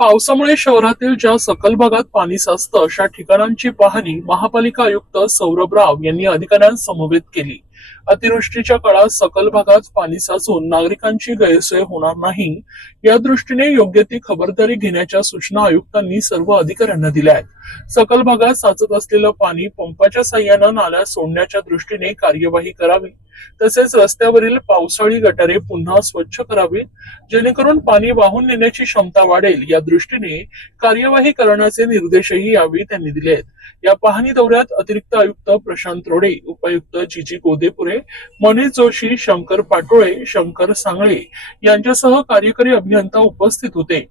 पावसामुळे शहरातील ज्या सकल भागात पाणी साचतं अशा ठिकाणांची पाहणी महापालिका आयुक्त सौरभ राव यांनी अधिकाऱ्यांसमवेत केली. अतिवृष्टीच्या काळात सकल भागात पाणी साचून नागरिकांची गैरसोय होणार नाही. या दृष्टीने योग्य ती खबरदारी घेण्याच्या सूचना आयुक्तांनी सर्व अधिकाऱ्यांना दिल्या आहेत. सकल भागात साचत असलेलं पाणी पंपाच्या साह्यानं नाल्यात सोडण्याच्या दृष्टीने कार्यवाही करावी. तसेच रस्त्यावरील पावसाळी गटारे पुन्हा स्वच्छ करावीत. जेणेकरून पाणी वाहून नेण्याची क्षमता वाढेल या दृष्टीने कार्यवाही करण्याचे निर्देशही यावेळी त्यांनी दिले आहेत. या पाहणी दौऱ्यात अतिरिक्त आयुक्त प्रशांत रोडे उपायुक्त गोदे गोदेपुरे मनीष जोशी शंकर पाटोळे शंकर सांगळे यांच्यासह कार्यकारी अभियंता उपस्थित होते.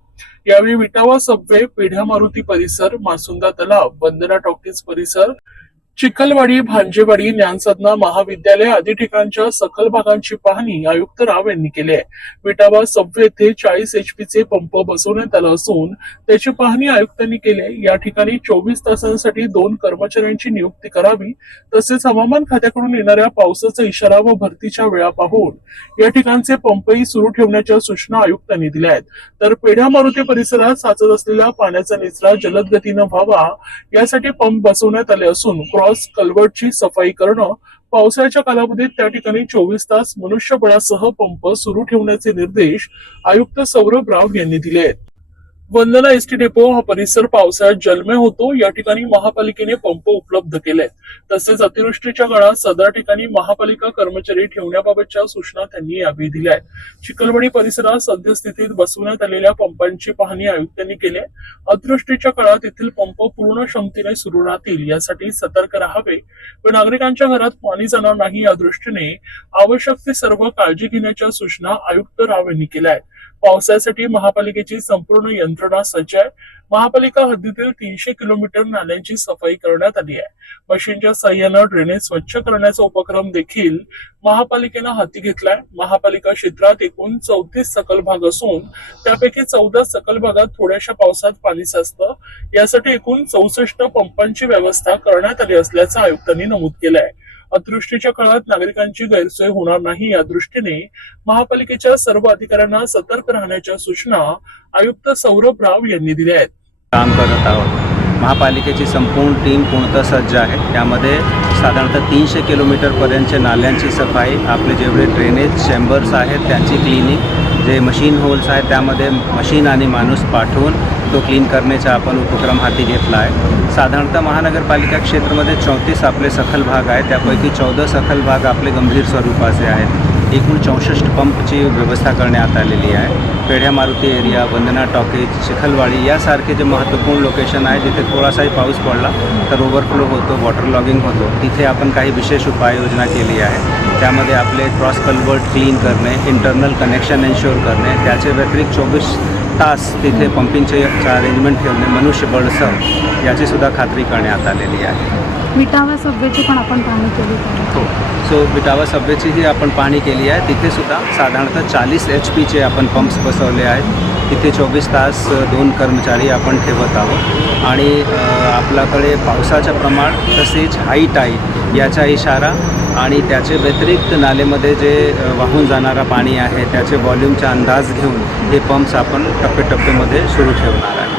यावेळी विटावा सबवे पेढ्या मारुती परिसर मासुंदा तलाव वंदना टॉकीज परिसर चिखलवाडी भांजेवाडी ज्ञानसाधना महाविद्यालय आदी ठिकाणच्या सखल भागांची पाहणी आयुक्त राव यांनी केली आहे विटावा सबवे येथे चाळीस एचपीचे पंप बसवण्यात आला असून त्याची पाहणी आयुक्तांनी केली आहे. या ठिकाणी चोवीस तासांसाठी दोन कर्मचाऱ्यांची नियुक्ती करावी तसेच हवामान खात्याकडून येणाऱ्या पावसाचा इशारा व भरतीच्या वेळा पाहून या ठिकाणचे पंपही सुरू ठेवण्याच्या सूचना आयुक्तांनी दिल्या आहेत तर पेढ्या मारुती परिसरात साचत असलेल्या पाण्याचा निचरा जलद गतीनं व्हावा यासाठी पंप बसवण्यात आले असून क्रॉस कलवटची सफाई करणं पावसाळ्याच्या कालावधीत त्या ठिकाणी चोवीस तास मनुष्यबळासह पंप सुरू ठेवण्याचे निर्देश आयुक्त सौरभ राव यांनी दिले आहेत. वंदना एसटी डेपो हा परिसर पावसाळ्यात जलमय होतो. या ठिकाणी महापालिकेने पंप उपलब्ध केले तसेच अतिवृष्टीच्या काळात सदर ठिकाणी महापालिका कर्मचारी ठेवण्याबाबतच्या सूचना त्यांनी यावेळी दिल्या आहेत. चिखलवाडी परिसरात सद्यस्थितीत बसवण्यात आलेल्या पंपांची पाहणी आयुक्तांनी केली आहे. अतिवृष्टीच्या काळात येथील पंप पूर्ण क्षमतेने सुरू राहतील यासाठी सतर्क राहावे व नागरिकांच्या घरात पाणी जाणार नाही या दृष्टीने आवश्यक ते सर्व काळजी घेण्याच्या सूचना आयुक्त राव यांनी केल्या आहेत. पावसासाठी महापालिकेची संपूर्ण यंत्रणा सज्ज आहे. महापालिका हद्दीतील तीनशे किलोमीटर नाल्यांची सफाई करण्यात आली आहे. मशीनच्या सहाय्यानं ड्रेनेज स्वच्छ करण्याचा उपक्रम देखील महापालिकेनं हाती घेतलाय. महापालिका क्षेत्रात एकूण चौतीस सकल भाग असून त्यापैकी चौदा सकल भागात थोड्याशा पावसात पाणी साचतं. यासाठी एकूण चौसष्ट पंपांची व्यवस्था करण्यात आली असल्याचं आयुक्तांनी नमूद केलंय. अतिवृष्टीच्या काळात नागरिकांची गैरसोय होणार नाही. या दृष्टीने महापालिकेच्या सर्व अधिकाऱ्यांना सतर्क राहण्याच्या सूचना आयुक्त सौरभ राव यांनी दिल्या आहेत. काम करत आहोत. महापालिकेची संपूर्ण टीम पूर्णतः सज्ज आहे. त्यामध्ये साधारणतः तीनशे किलोमीटरपर्यंतचे नाल्यांची सफाई आपले जेवढे ड्रेनेज चेंबर्स आहेत त्यांची क्लिनिक जे मशीन होल्स आहेत त्यामध्ये मशीन आणि माणूस पाठवून तो क्लीन करण्याचा आपण उपक्रम हाती घेतला आहे. साधारणतः महानगरपालिका क्षेत्रामध्ये चौतीस आपले सखल भाग आहेत. त्यापैकी चौदा सखल भाग आपले गंभीर स्वरूपाचे आहेत. एकूण चौसष्ट पंपची व्यवस्था करण्यात आलेली आहे. पेढ्या मारुती एरिया वंदना टॉकीज चिखलवाडी यासारखे जे महत्त्वपूर्ण लोकेशन आहे जिथे थोडासाही पाऊस पडला तर ओव्हरफ्लो होतो वॉटर लॉगिंग होतो. तिथे आपण काही विशेष उपाययोजना केली आहे. त्यामध्ये आपले क्रॉस कल्वर्ट क्लीन करणे इंटरनल कनेक्शन एन्श्योर करणे त्याचे व्यतिरिक्त चोवीस तास तिथे पंपिंगचे अरेंजमेंट ठेवणे मनुष्यबळसह याची सुद्धा खात्री करण्यात आलेली आहे. विटावा सबवेची पण आपण पाहणी केली हो. सो बिटावा सबवेचीही आपण पाहणी केली आहे. तिथे सुद्धा साधारणतः चाळीस एच पीचे आपण पंप्स बसवले आहेत. तिथे चोवीस तास दोन कर्मचारी आपण ठेवत आहोत. आणि आपल्याकडे पावसाचं प्रमाण तसेच हाईट आहे. याचा इशारा आणि त्याचे व्यतिरिक्त नालेमध्ये जे वाहून जाणारा पाणी आहे त्याचे व्हॉल्यूमचा अंदाज घेऊन हे पंप्स आपण टप्प्याटप्प्यामध्ये सुरू ठेवणार आहे.